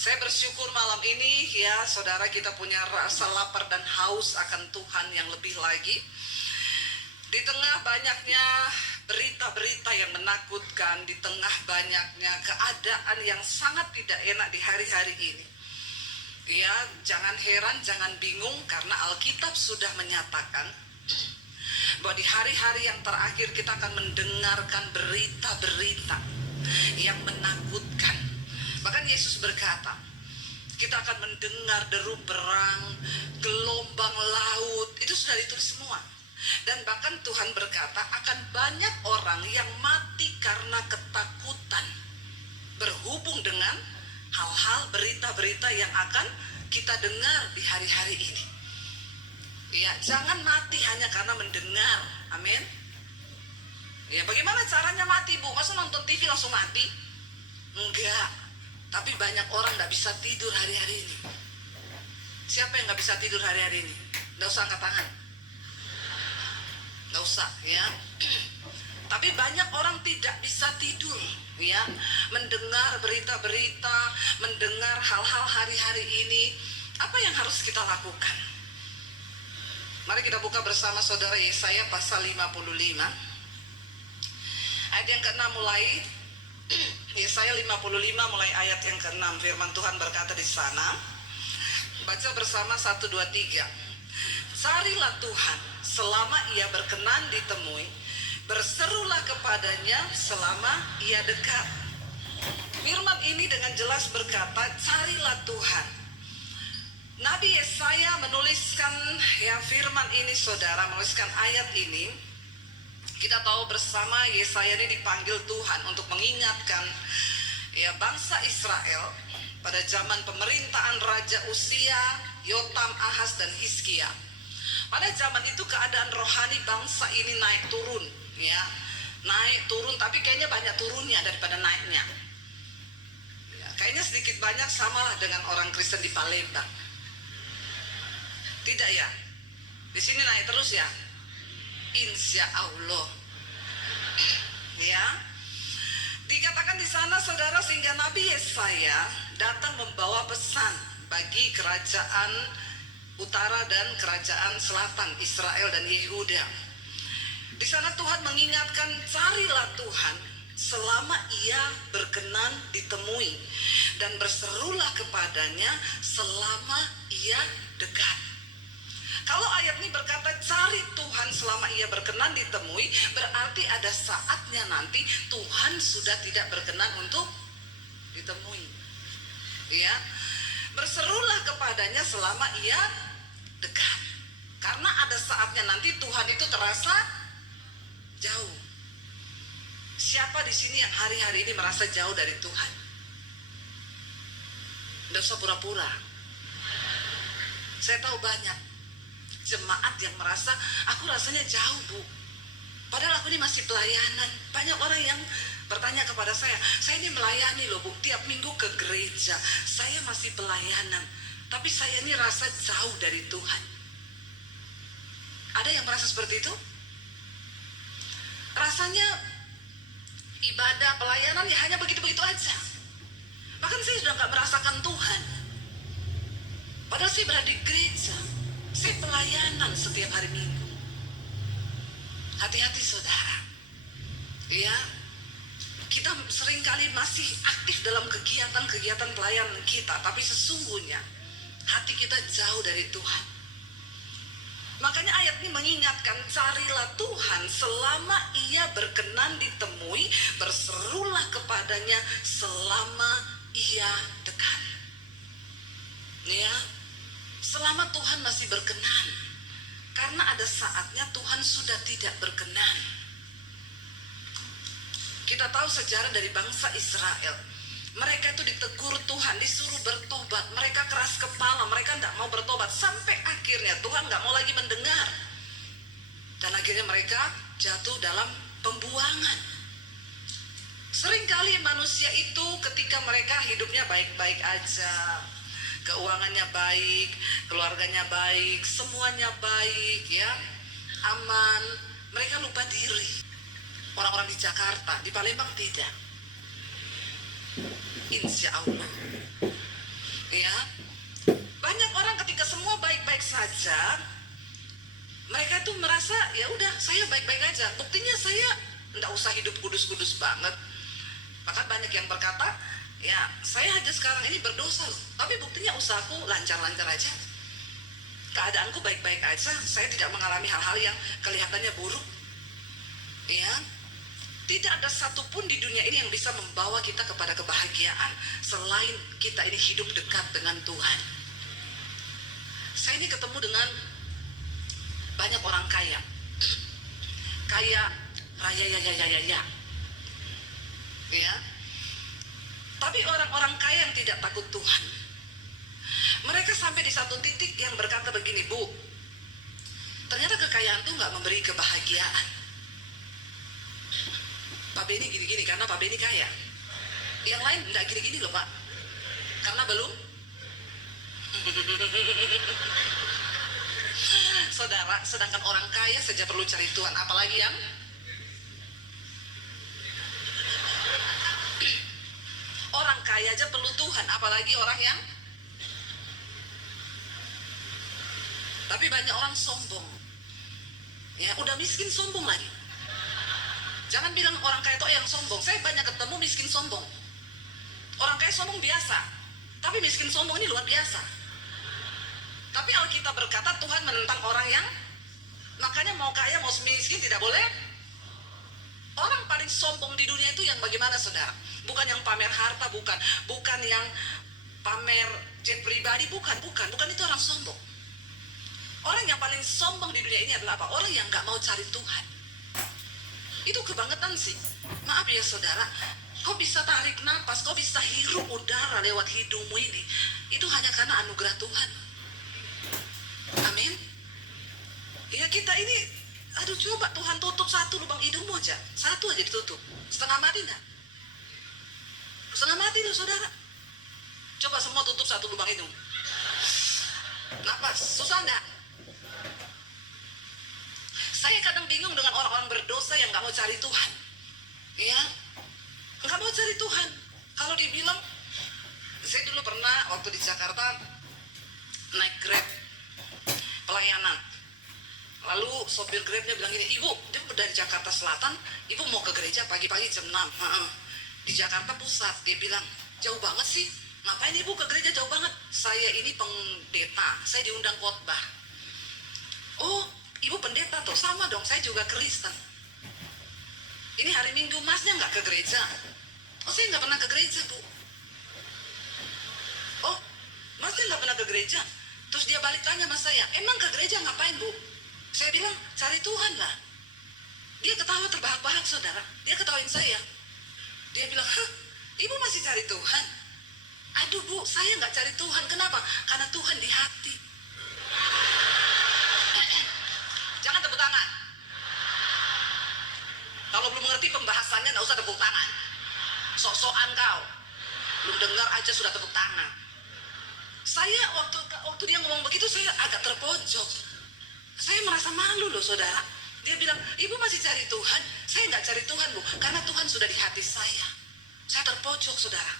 Saya bersyukur malam ini ya saudara, kita punya rasa lapar dan haus akan Tuhan yang lebih lagi. Di tengah banyaknya berita-berita yang menakutkan, di tengah banyaknya keadaan yang sangat tidak enak di hari-hari ini, ya jangan heran, jangan bingung, karena Alkitab sudah menyatakan bahwa di hari-hari yang terakhir kita akan mendengarkan berita-berita yang menakutkan. Bahkan Yesus berkata, kita akan mendengar deru perang, gelombang laut, itu sudah ditulis semua. Dan bahkan Tuhan berkata akan banyak orang yang mati karena ketakutan berhubung dengan hal-hal berita-berita yang akan kita dengar di hari-hari ini. Ya, jangan mati hanya karena mendengar. Amin. Ya, bagaimana caranya mati, Bu? Masa nonton TV langsung mati? Enggak. Tapi banyak orang gak bisa tidur hari-hari ini. Siapa yang gak bisa tidur hari-hari ini? Gak usah angkat tangan. Gak usah ya. Tapi banyak orang tidak bisa tidur ya, mendengar berita-berita, mendengar hal-hal hari-hari ini. Apa yang harus kita lakukan? Mari kita buka bersama saudara Yesaya pasal 55 ayat yang ke-6 mulai. Yesaya 55 mulai ayat yang ke-6. Firman Tuhan berkata di sana. Baca bersama 1, 2, 3. Carilah Tuhan selama ia berkenan ditemui, berserulah kepadanya selama ia dekat. Firman ini dengan jelas berkata, carilah Tuhan. Nabi Yesaya menuliskan ya firman ini saudara, menuliskan ayat ini. Kita tahu bersama Yesaya ini dipanggil Tuhan untuk mengingatkan ya bangsa Israel pada zaman pemerintahan Raja Uzia, Yotam, Ahaz, dan Hizkia. Pada zaman itu keadaan rohani bangsa ini naik turun ya, naik turun, tapi kayaknya banyak turunnya daripada naiknya ya, kayaknya sedikit banyak samalah dengan orang Kristen di Palembang. Tidak ya? Di sini naik terus ya? Insya Allah ya. Dikatakan di sana saudara, sehingga Nabi Yesaya datang membawa pesan bagi kerajaan utara dan kerajaan selatan, Israel dan Yehuda. Di sana Tuhan mengingatkan, carilah Tuhan selama ia berkenan ditemui, dan berserulah kepadanya selama ia dekat. Kalau ayat ini berkata cari Tuhan selama ia berkenan ditemui, berarti ada saatnya nanti Tuhan sudah tidak berkenan untuk ditemui ya. Berserulah kepadanya selama ia dekat, karena ada saatnya nanti Tuhan itu terasa jauh. Siapa di sini yang hari-hari ini merasa jauh dari Tuhan? Nggak usah pura-pura. Saya tahu banyak jemaat yang merasa, aku rasanya jauh, Bu, padahal aku ini masih pelayanan. Banyak orang yang bertanya kepada saya ini melayani loh, Bu, tiap minggu ke gereja, saya masih pelayanan, tapi saya ini rasa jauh dari Tuhan. Ada yang merasa seperti itu? Rasanya ibadah pelayanan ya hanya begitu-begitu aja, bahkan saya sudah gak merasakan Tuhan, padahal saya berada di gereja, saya pelayanan setiap hari Minggu. Hati-hati saudara ya, kita seringkali masih aktif dalam kegiatan-kegiatan pelayanan kita, tapi sesungguhnya hati kita jauh dari Tuhan. Makanya ayat ini mengingatkan, carilah Tuhan selama ia berkenan ditemui, berserulah kepadanya selama ia dekat ya. Selama Tuhan masih berkenan, karena ada saatnya Tuhan sudah tidak berkenan. Kita tahu sejarah dari bangsa Israel. Mereka itu ditegur Tuhan, disuruh bertobat. Mereka keras kepala, mereka tidak mau bertobat. Sampai akhirnya Tuhan tidak mau lagi mendengar. Dan akhirnya mereka jatuh dalam pembuangan. Seringkali manusia itu ketika mereka hidupnya baik-baik aja, keuangannya baik, keluarganya baik, semuanya baik ya, aman, mereka lupa diri. Orang-orang di Jakarta, di Palembang tidak. Insya Allah ya udah saya baik-baik aja. Buktinya saya nggak usah hidup kudus-kudus banget. Bahkan banyak yang berkata, ya saya aja sekarang ini berdosa loh, tapi buktinya usahaku lancar-lancar aja. Keadaanku baik-baik aja, saya tidak mengalami hal-hal yang kelihatannya buruk. Ya, tidak ada satupun di dunia ini yang bisa membawa kita kepada kebahagiaan selain kita ini hidup dekat dengan Tuhan. Saya ini ketemu dengan banyak orang kaya, kaya raya ya. Tapi orang-orang kaya yang tidak takut Tuhan, mereka sampai di satu titik yang berkata begini, Bu, ternyata kekayaan itu nggak memberi kebahagiaan. Pak Beni gini-gini karena Pak Beni kaya. Yang lain nggak gini-gini loh Pak, karena belum. Saudara, sedangkan orang kaya saja perlu cari Tuhan, apalagi yang orang kaya aja perlu Tuhan, apalagi orang yang. Tapi banyak orang sombong, ya udah miskin sombong lagi. Jangan bilang orang kaya itu yang sombong. Saya banyak ketemu miskin sombong. Orang kaya sombong biasa, tapi miskin sombong ini luar biasa. Tapi Alkitab berkata Tuhan menentang orang yang, makanya mau kaya mau miskin tidak boleh. Orang paling sombong di dunia itu yang bagaimana saudara? Bukan yang pamer harta, bukan yang pamer jet pribadi, bukan itu orang sombong. Orang yang paling sombong di dunia ini adalah apa? Orang yang gak mau cari Tuhan. Itu kebangetan sih. Maaf ya saudara, kau bisa tarik napas, kau bisa hirup udara lewat hidungmu ini, itu hanya karena anugerah Tuhan. Amin. Ya kita ini, aduh coba Tuhan tutup satu lubang hidungmu aja, satu aja ditutup, setengah mati gak? Setengah mati loh saudara. Coba semua tutup satu lubang hidung. Napas, susah enggak? Saya kadang bingung dengan orang-orang berdosa yang gak mau cari Tuhan. Ya, gak mau cari Tuhan. Kalau dibilang, saya dulu pernah waktu di Jakarta naik Grab pelayanan. Lalu sopir Grabnya bilang gini, Ibu, dia dari Jakarta Selatan, Ibu mau ke gereja pagi-pagi jam 6. Di Jakarta Pusat, dia bilang, jauh banget sih. Ngapain Ibu ke gereja jauh banget? Saya ini pendeta, saya diundang khotbah. Oh, Ibu pendeta tuh, sama dong, saya juga Kristen. Ini hari Minggu Masnya nggak ke gereja? Oh, saya nggak pernah ke gereja, Bu. Oh, Masnya nggak pernah ke gereja? Terus dia balik tanya sama saya, emang ke gereja ngapain, Bu? Saya bilang, cari Tuhan lah. Dia ketawa terbahak-bahak, saudara. Dia ketawain saya. Dia bilang, Ibu masih cari Tuhan? Aduh, Bu, saya nggak cari Tuhan. Kenapa? Karena Tuhan di hati. Jangan tepuk tangan. Kalau belum mengerti pembahasannya, nggak usah tepuk tangan. Sok-sokan kau. Belum dengar aja sudah tepuk tangan. Saya waktu dia ngomong begitu, saya agak terpojok. Saya merasa malu loh, saudara. Dia bilang, Ibu masih cari Tuhan? Saya nggak cari Tuhan, Bu. Karena Tuhan sudah di hati saya. Saya terpojok, saudara.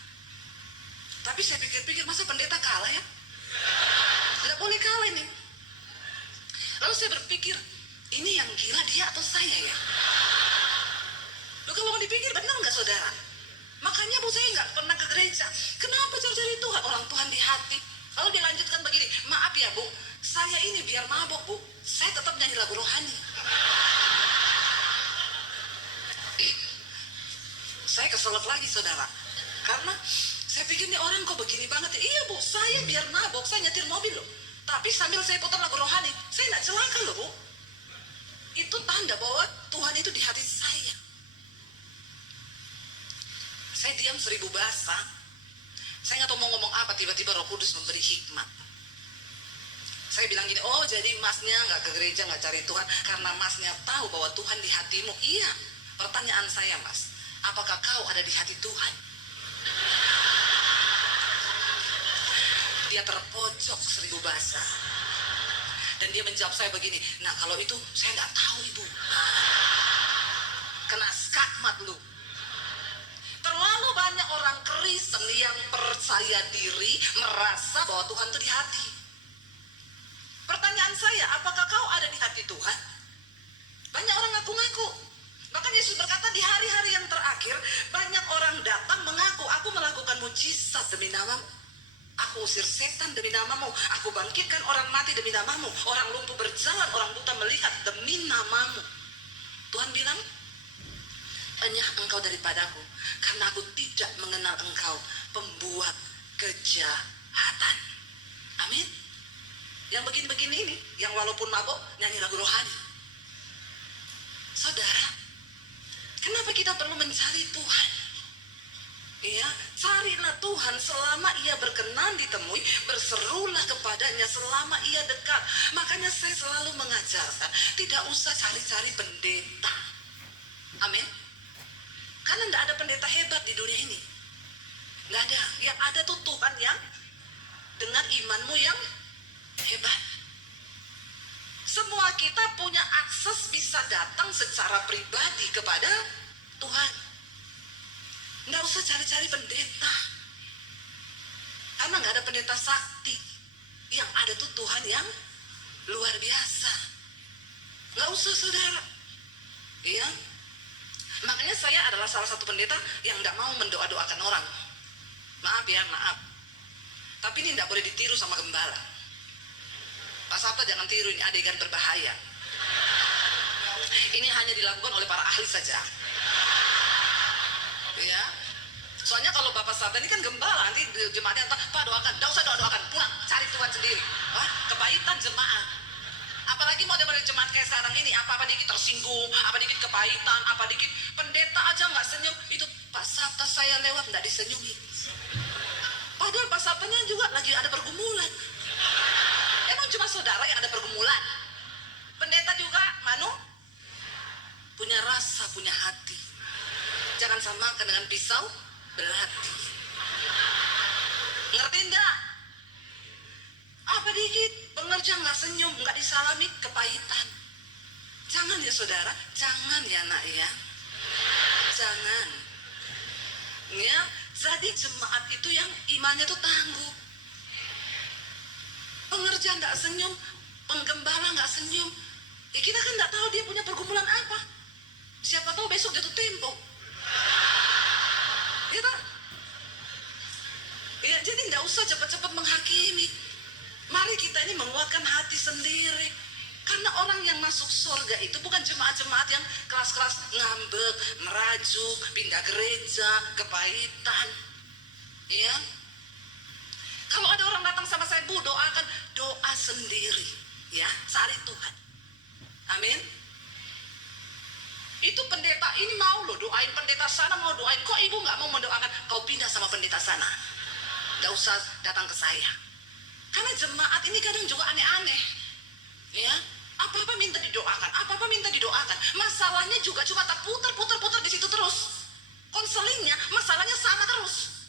Tapi saya pikir-pikir, masa pendeta kalah ya? Tidak boleh kalah ini. Lalu saya berpikir, ini yang gila dia atau saya ya? Loh, kalau mau dipikir benar nggak saudara? Makanya Bu, saya nggak pernah ke gereja. Kenapa cari-cari Tuhan? Orang Tuhan di hati. Lalu dia lanjutkan begini, maaf ya Bu, saya ini biar mabok Bu, saya tetap nyanyi lagu rohani. Saya keselak lagi saudara, karena saya pikir nih orang kok begini banget ya. Iya Bu, saya biar mabok, saya nyetir mobil loh, tapi sambil saya putar lagu rohani, saya nggak celaka loh Bu. Itu tanda bahwa Tuhan itu di hati saya. Saya diam 1000 bahasa. Saya nggak tahu mau ngomong apa, tiba-tiba Roh Kudus memberi hikmat. Saya bilang gini, oh jadi Masnya nggak ke gereja, nggak cari Tuhan karena Masnya tahu bahwa Tuhan di hatimu. Iya. Pertanyaan saya, Mas, apakah kau ada di hati Tuhan? Dia terpojok 1000 bahasa. Dan dia menjawab saya begini, nah kalau itu saya nggak tahu Ibu. Kena skakmat lu. Terlalu banyak orang Kristen yang percaya diri, merasa bahwa Tuhan itu di hati. Pertanyaan saya, apakah kau ada di hati Tuhan? Banyak orang ngaku-ngaku. Bahkan Yesus berkata di hari-hari yang terakhir banyak orang datang mengaku, aku melakukan mujizat demi namamu, aku usir setan demi namamu, aku bangkitkan orang mati demi namamu, orang lumpuh berjalan, orang buta melihat demi namamu. Tuhan bilang, enyah engkau daripadaku, karena aku tidak mengenal engkau, pembuat kejahatan. Amin. Yang begini-begini ini, yang walaupun mabok nyanyi lagu rohani. Saudara, kenapa kita perlu mencari Tuhan? Ya, carilah Tuhan selama ia berkenan ditemui, berserulah kepadanya selama ia dekat. Makanya saya selalu mengajarkan, tidak usah cari-cari pendeta. Amin. Karena tidak ada pendeta hebat di dunia ini. Nggak ada. Yang ada tuh Tuhan yang dengan imanmu yang hebat. Semua kita punya akses bisa datang secara pribadi kepada Tuhan. Nggak usah cari-cari pendeta. Karena nggak ada pendeta sakti. Yang ada tuh Tuhan yang luar biasa. Nggak usah, saudara. Iya. Makanya saya adalah salah satu pendeta yang nggak mau mendoa-doakan orang. Maaf ya, maaf. Tapi ini nggak boleh ditiru sama gembala. Pak Sabta jangan tiru, ini adegan berbahaya. Ini hanya dilakukan oleh para ahli saja. Ya. Soalnya kalau Bapak Sabta ini kan gembala, nanti jemaatnya Pak doakan, tidak usah doakan, pulang cari Tuhan sendiri. Wah, kepahitan jemaat. Apalagi model-model jemaat kayak sekarang ini, apa-apa dikit tersinggung, apa dikit kepahitan, apa dikit pendeta aja nggak senyum. Itu Pak Sabta saya lewat nggak disenyumi. Padahal Pak Sabtanya juga lagi ada pergumulan. Emang cuma saudara yang ada pergumulan? Pendeta juga, manu? Punya rasa, punya hati. Jangan samakan dengan pisau belati. Ngerti enggak? Apa dikit, pengerja nggak senyum, nggak disalami, kepahitan. Jangan ya saudara, jangan ya nak ya. Jangan. Ya, jadi jemaat itu yang imannya tuh tangguh. Pengerja nggak senyum, penggembala nggak senyum, ya kita kan nggak tahu dia punya pergumulan apa. Siapa tahu besok jatuh tempo. Gitu. Ya, jadi nggak usah cepat-cepat menghakimi. Mari kita ini menguatkan hati sendiri. Karena orang yang masuk surga itu bukan jemaat-jemaat yang keras-keras ngambek, merajuk, pindah gereja, kepahitan. Ya. Kalau ada orang datang sama saya, Bu, doakan, doa sendiri, ya, cari Tuhan. Amin. Itu pendeta ini mau loh doain pendeta sana, mau doain, kok ibu nggak mau mendoakan? Kau pindah sama pendeta sana, nggak usah datang ke saya. Karena jemaat ini kadang juga aneh-aneh, ya. Apa-apa minta didoakan, apa-apa minta didoakan. Masalahnya juga cuma tak putar di situ terus. Konselingnya, masalahnya sama terus.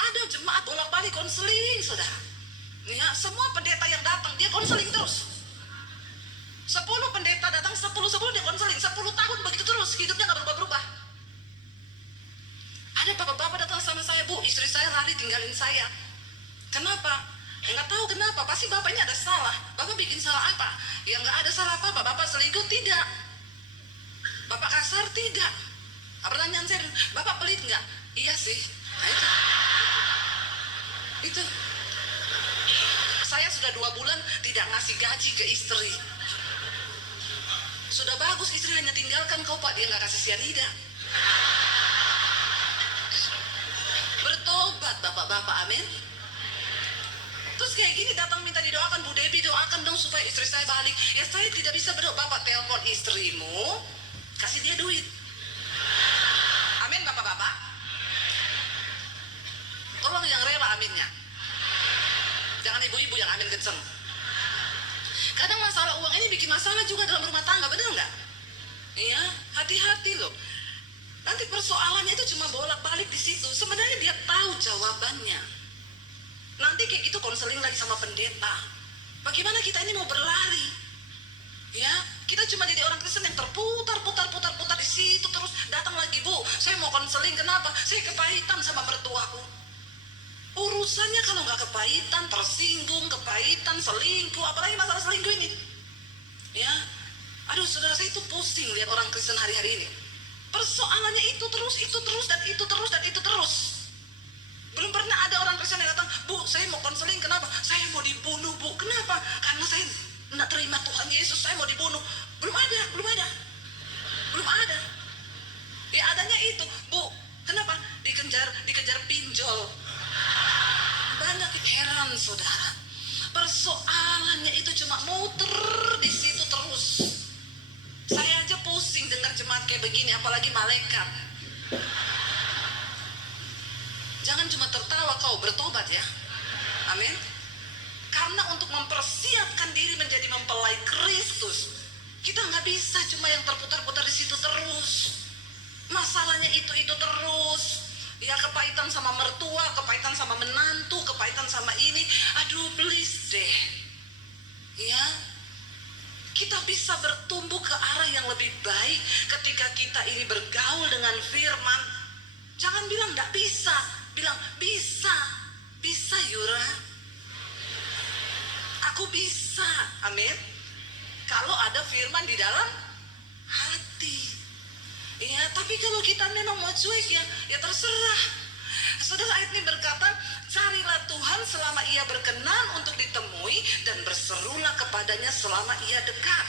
Ada jemaat bolak-balik konseling, saudara. Ya, semua pendeta yang datang dia konseling terus. 10 pendeta datang, 10 dia konseling, 10 tahun begitu terus, hidupnya nggak berubah-berubah. Ada bapak-bapak datang sama saya, Bu, istri saya lari tinggalin saya. Kenapa? Nggak tahu kenapa, pasti bapak ini ada salah. Bapak bikin salah apa? Ya nggak ada salah apa-apa. Bapak selingkuh? Tidak. Bapak kasar? Tidak. Pertanyaan saya, Bapak pelit nggak? Iya sih. Nah, itu saya sudah 2 bulan tidak ngasih gaji ke istri. Sudah bagus, istri hanya tinggalkan kau Pak, dia nggak kasih sianida. Bertobat bapak-bapak, amin. Terus kayak gini datang minta didoakan, Bu Debi doakan dong supaya istri saya balik. Ya saya tidak bisa berdoa. Bapak telepon istrimu, kasih dia duit. Amin bapak-bapak. Tolong yang rela aminnya. Jangan ibu-ibu yang amin kenceng. Kadang masalah uang ini bikin masalah juga dalam rumah tangga, bener nggak? Iya, hati-hati loh. Nanti persoalannya itu cuma bolak-balik di situ. Sebenarnya dia tahu jawabannya. Nanti kayak gitu konseling lagi sama pendeta. Bagaimana kita ini mau berlari? Ya, kita cuma jadi orang Kristen yang terputar di situ terus. Datang lagi, Bu, saya mau konseling. Kenapa? Saya kepahitan sama mertuaku. Urusannya kalau nggak kepahitan, tersinggung, kepahitan, selingkuh, apalagi masalah selingkuh ini. Ya, Aduh saudara, saya itu pusing lihat orang Kristen hari-hari ini. Persoalannya itu terus, dan itu terus, dan itu terus. Belum pernah ada orang Kristen yang datang, Bu, saya mau konseling, kenapa? Saya mau dibunuh, Bu. Kenapa? Karena saya tidak terima Tuhan Yesus, saya mau dibunuh. Belum ada. Ya adanya itu, Bu. Kenapa? Dikejar pinjol. Banyak heran saudara. Persoalannya itu cuma muter di situ terus. Saya aja pusing dengar jemaat kayak begini, apalagi malaikat. Jangan cuma tertawa, kau bertobat ya. Amin. Karena untuk mempersiapkan diri menjadi mempelai Kristus, kita nggak bisa cuma yang terputar-putar di situ terus. Masalahnya itu terus. Ya kepahitan sama mertua, kepahitan sama menantu, kepahitan sama ini. Aduh please deh. Ya, kita bisa bertumbuh ke arah yang lebih baik ketika kita ini bergaul dengan firman. Jangan bilang nggak bisa, bilang bisa. Bisa Yura. Aku bisa, amin. Kalau ada firman di dalam hati. Ya, tapi kalau kita memang mau cuek ya terserah. Saudara, ayat ini berkata, carilah Tuhan selama ia berkenan untuk ditemui dan berserulah kepadanya selama ia dekat.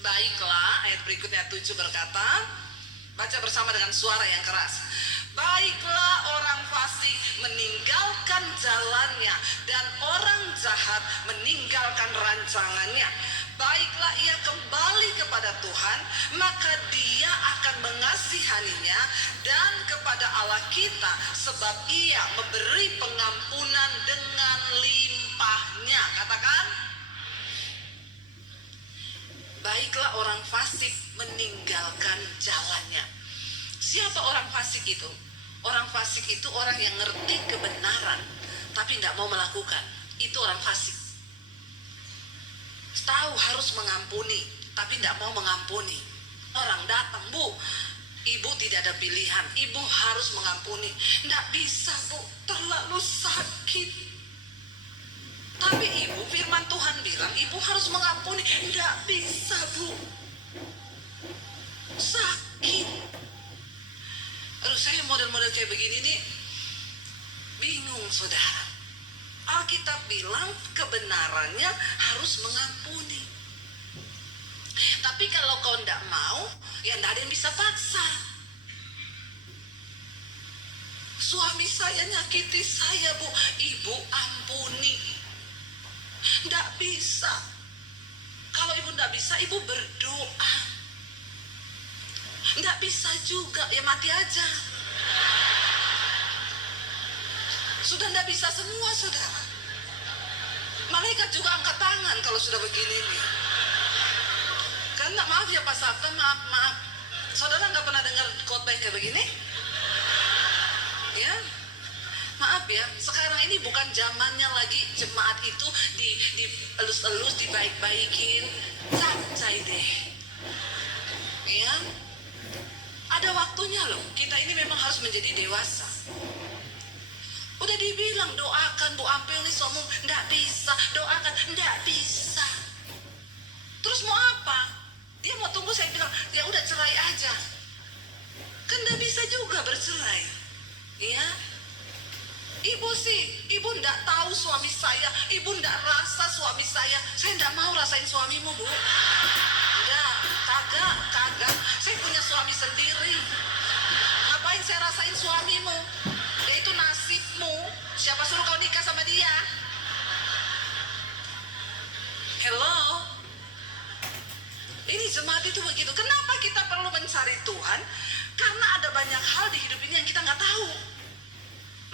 Baiklah, ayat berikutnya 7 berkata, baca bersama dengan suara yang keras. Baiklah, orang fasik meninggalkan jalannya dan orang jahat meninggalkan rancangannya. Baiklah ia kembali kepada Tuhan, maka Dia akan mengasihaninya, dan kepada Allah kita, sebab Ia memberi pengampunan dengan limpahnya. Katakan, baiklah orang fasik meninggalkan jalannya. Siapa orang fasik itu? Orang fasik itu orang yang ngerti kebenaran tapi tidak mau melakukan. Itu orang fasik. Tahu harus mengampuni tapi tidak mau mengampuni. Orang datang, Bu, Ibu tidak ada pilihan, Ibu harus mengampuni. Tidak bisa, Bu, terlalu sakit. Tapi Ibu, firman Tuhan bilang Ibu harus mengampuni. Tidak bisa, Bu, sakit. Aduh, saya model-model kayak begini nih bingung saudara. Alkitab bilang kebenarannya harus mengampuni. Tapi kalau kau tidak mau, ya tidak ada yang bisa paksa. Suami saya nyakiti saya, Bu, Ibu ampuni. Tidak bisa. Kalau Ibu tidak bisa, Ibu berdoa. Tidak bisa juga, ya mati aja. Sudah tidak bisa semua saudara. Malaikat juga angkat tangan kalau sudah begini nih. Karena maaf ya Pak Sabta, maaf. Saudara nggak pernah dengar khotbah kayak begini? Ya, maaf ya. Sekarang ini bukan zamannya lagi jemaat itu dielus-elus, dibaik-baikin. Capcay deh. Ya, ada waktunya loh. Kita ini memang harus menjadi dewasa. Udah dibilang doakan Bu Ampel nih ngomong nggak bisa, doakan nggak bisa. Terus mau apa? Dia mau tunggu saya bilang ya udah cerai aja. Kan nggak bisa juga bercerai, ya. Ibu sih, Ibu nggak tahu suami saya, Ibu nggak rasa suami saya. Saya nggak mau rasain suamimu, Bu. Enggak, kagak. Saya punya suami sendiri. Ngapain saya rasain suamimu? Dia itu nasibmu. Siapa suruh kau nikah sama dia? Hello? Ini jemaat itu begitu. Kenapa kita perlu mencari Tuhan? Karena ada banyak hal di hidup ini yang kita nggak tahu.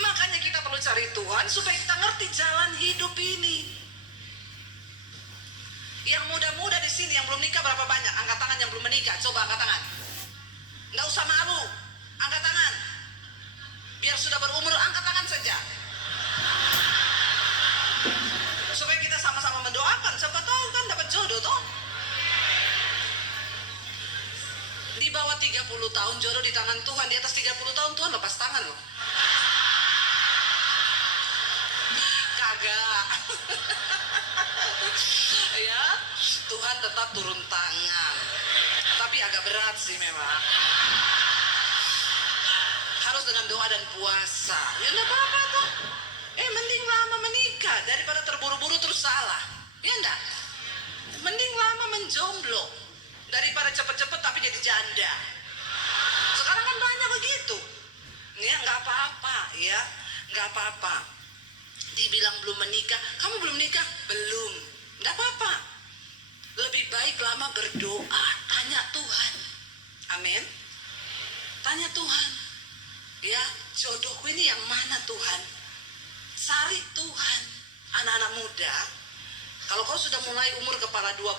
Makanya kita perlu cari Tuhan supaya kita ngerti jalan hidup ini. Yang muda-muda di sini yang belum nikah berapa banyak? Angkat tangan yang belum menikah. Coba angkat tangan. Nggak usah malu. Angkat tangan. Biar sudah berumur, angkat tangan saja. Supaya kita sama-sama mendoakan. Siapa tahu kan dapat jodoh toh. Di bawah 30 tahun jodoh di tangan Tuhan. Di atas 30 tahun Tuhan lepas tangan loh. Kagak. Ya. Tuhan tetap turun tangan. Tapi agak berat sih memang. Harus dengan doa dan puasa. Ya enggak apa-apa tuh. Mending lama menikah daripada terburu-buru terus salah. Ya enggak? Mending lama menjomblo daripada cepet-cepet tapi jadi janda. Sekarang kan banyak begitu. Ya enggak apa-apa ya. Enggak apa-apa. Dibilang belum menikah, kamu belum nikah? Belum. Enggak apa-apa. Lebih baik lama berdoa, tanya Tuhan. Amin. Tanya Tuhan. Ya, jodohku ini yang mana Tuhan? Cari Tuhan. Anak-anak muda, kalau kau sudah mulai umur kepala 20,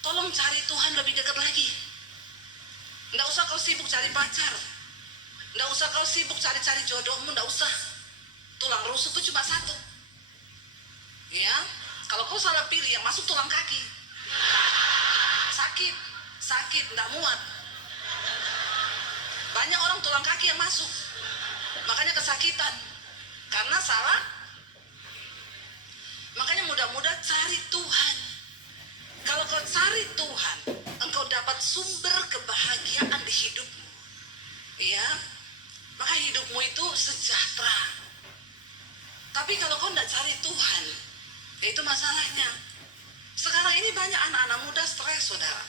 tolong cari Tuhan lebih dekat lagi. Nggak usah kau sibuk cari pacar. Nggak usah kau sibuk cari-cari jodohmu, nggak usah. Tulang rusuk itu cuma satu. Ya, kalau kau salah pilih yang masuk tulang kaki. Sakit, nggak muat. Banyak orang tulang kaki yang masuk, makanya kesakitan karena salah. Makanya mudah-mudah cari Tuhan. Kalau kau cari Tuhan, engkau dapat sumber kebahagiaan di hidupmu. Ya, maka hidupmu itu sejahtera. Tapi kalau kau tidak cari Tuhan, ya itu masalahnya. Sekarang ini banyak anak-anak muda stres, saudara.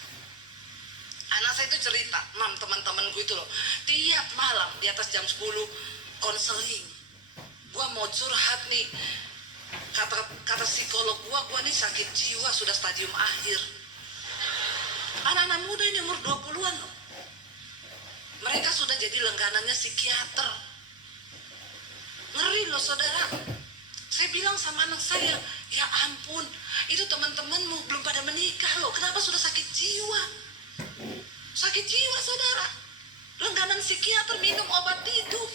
Anak saya itu cerita, mam, teman-temanku itu loh, tiap malam di atas jam 10 konseling. Gua mau curhat nih, kata psikolog gua nih sakit jiwa, sudah stadium akhir. Anak-anak muda ini umur 20-an loh. Mereka sudah jadi langganannya psikiater. Ngeri loh saudara. Saya bilang sama anak saya, ya ampun, itu teman-temanmu belum pada menikah loh, kenapa sudah sakit jiwa? Sakit jiwa saudara. Langganan psikiater, minum obat tidur.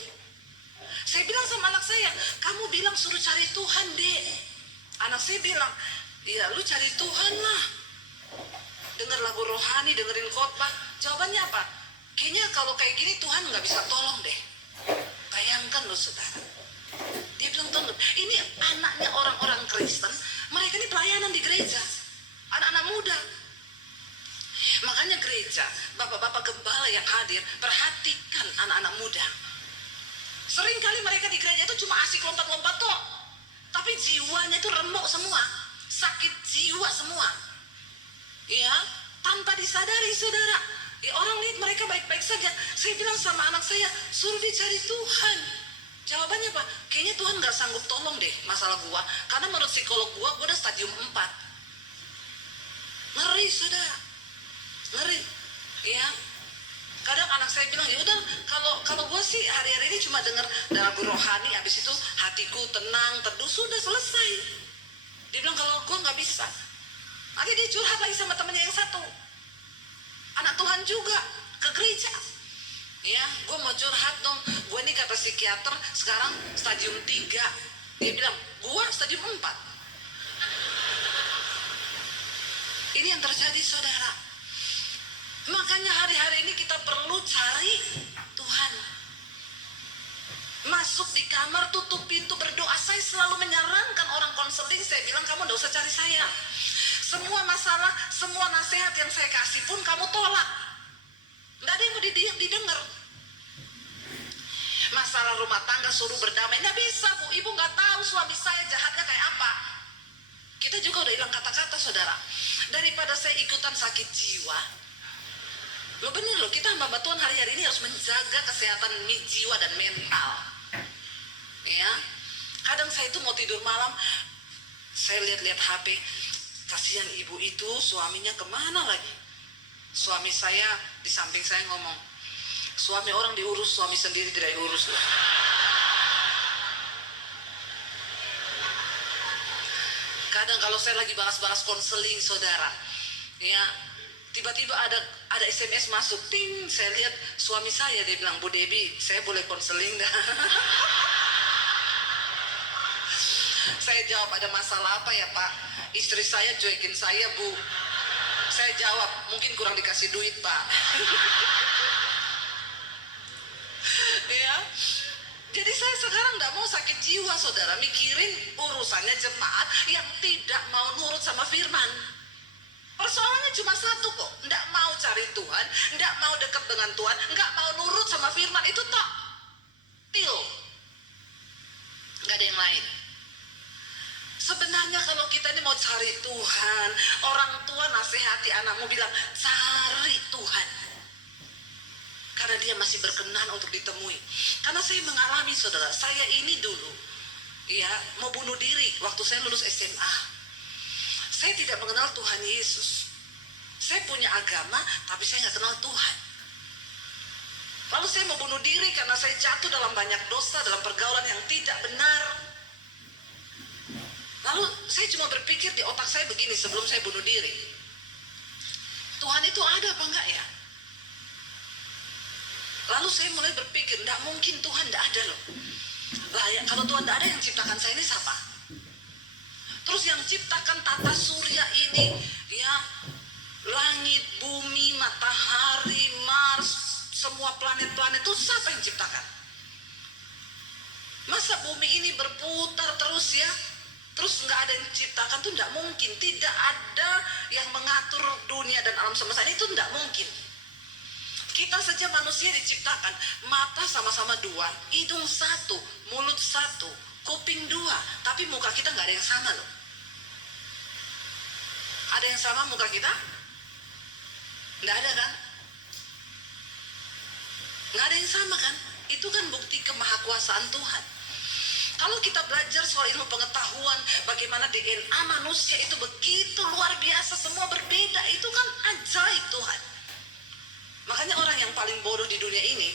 Saya bilang sama anak saya, kamu bilang suruh cari Tuhan deh. Anak saya bilang, ya lu cari Tuhan lah. Dengar lagu rohani, dengerin khotbah. Jawabannya apa? Kayaknya kalau kayak gini Tuhan nggak bisa tolong deh. Bayangkan loh saudara. Dia bilang, tolong, ini anaknya orang-orang Kristen, mereka ini pelayanan di gereja. Anak-anak muda. Makanya gereja, bapak-bapak gembala yang hadir, perhatikan anak-anak muda. Sering kali mereka di gereja itu cuma asik lompat-lompat toh, tapi jiwanya itu remuk semua, sakit jiwa semua. Ya, tanpa disadari saudara. Ya, orang lihat mereka baik-baik saja. Saya bilang sama anak saya, suruh dia cari Tuhan. Jawabannya apa? Kayaknya Tuhan gak sanggup tolong deh masalah gua, karena menurut psikolog gua udah stadium 4. Ngeri saudara, ngeri. Ya, kadang anak saya bilang, ya udah, kalau gue sih hari-hari ini cuma dengar lagu rohani, habis itu hatiku tenang, teduh, sudah selesai. Dia bilang kalau gue nggak bisa. Nanti dia curhat lagi sama temannya yang satu, anak Tuhan juga, ke gereja. Ya, gue mau curhat dong, gue nih kata psikiater sekarang stadium 3. Dia bilang, gue stadium 4. Ini yang terjadi saudara. Makanya hari-hari ini kita perlu cari Tuhan. Masuk di kamar, tutup pintu, berdoa. Saya selalu menyarankan orang konseling, saya bilang kamu gak usah cari saya. Semua masalah, semua nasihat yang saya kasih pun kamu tolak. Gak ada yang mau didengar. Masalah rumah tangga suruh berdamai, gak bisa bu, ibu gak tahu suami saya jahatnya kayak apa. Kita juga udah hilang kata-kata saudara. Daripada saya ikutan sakit jiwa, lo bener loh, kita hamba Tuhan hari-hari ini harus menjaga kesehatan jiwa dan mental. Ya, kadang saya itu mau tidur malam, saya lihat-lihat HP, kasihan ibu itu suaminya kemana lagi. Suami saya di samping saya ngomong, suami orang diurus, suami sendiri tidak diurus loh. Kadang kalau saya lagi balas-balas konseling saudara, ya, tiba-tiba ada SMS masuk, ting, saya lihat suami saya, dia bilang, Bu Debbie, saya boleh konseling dah. Saya jawab, ada masalah apa ya Pak? Istri saya cuekin saya Bu. Saya jawab, mungkin kurang dikasih duit Pak. Ya, jadi saya sekarang gak mau sakit jiwa saudara, mikirin urusannya jemaat yang tidak mau nurut sama firman. Persoalannya cuma satu kok, nggak mau cari Tuhan, nggak mau dekat dengan Tuhan, nggak mau nurut sama firman itu tak til, nggak ada yang lain. Sebenarnya kalau kita ini mau cari Tuhan, orang tua nasihati anakmu bilang cari Tuhan, karena dia masih berkenan untuk ditemui. Karena saya mengalami, saudara, saya ini dulu ya mau bunuh diri waktu saya lulus SMA. Saya tidak mengenal Tuhan Yesus. Saya punya agama, tapi saya nggak kenal Tuhan. Lalu saya mau bunuh diri karena saya jatuh dalam banyak dosa, dalam pergaulan yang tidak benar. Lalu saya cuma berpikir di otak saya begini sebelum saya bunuh diri. Tuhan itu ada apa enggak ya? Lalu saya mulai berpikir, enggak mungkin Tuhan enggak ada loh. Lah ya, kalau Tuhan enggak ada, yang ciptakan saya ini siapa? Terus yang ciptakan tata surya ini, ya, langit, bumi, matahari, Mars, semua planet-planet itu siapa yang ciptakan? Masa bumi ini berputar terus ya? Terus nggak ada yang ciptakan tuh nggak mungkin. Tidak ada yang mengatur dunia dan alam semesta ini, itu nggak mungkin. Kita saja manusia diciptakan, mata sama-sama dua, hidung satu, mulut satu, kuping dua, tapi muka kita nggak ada yang sama loh. Ada yang sama muka kita? Nggak ada kan? Nggak ada yang sama kan? Itu kan bukti kemahakuasaan Tuhan. Kalau kita belajar soal ilmu pengetahuan, bagaimana DNA manusia itu begitu luar biasa, semua berbeda, itu kan ajaib Tuhan. Makanya orang yang paling bodoh di dunia ini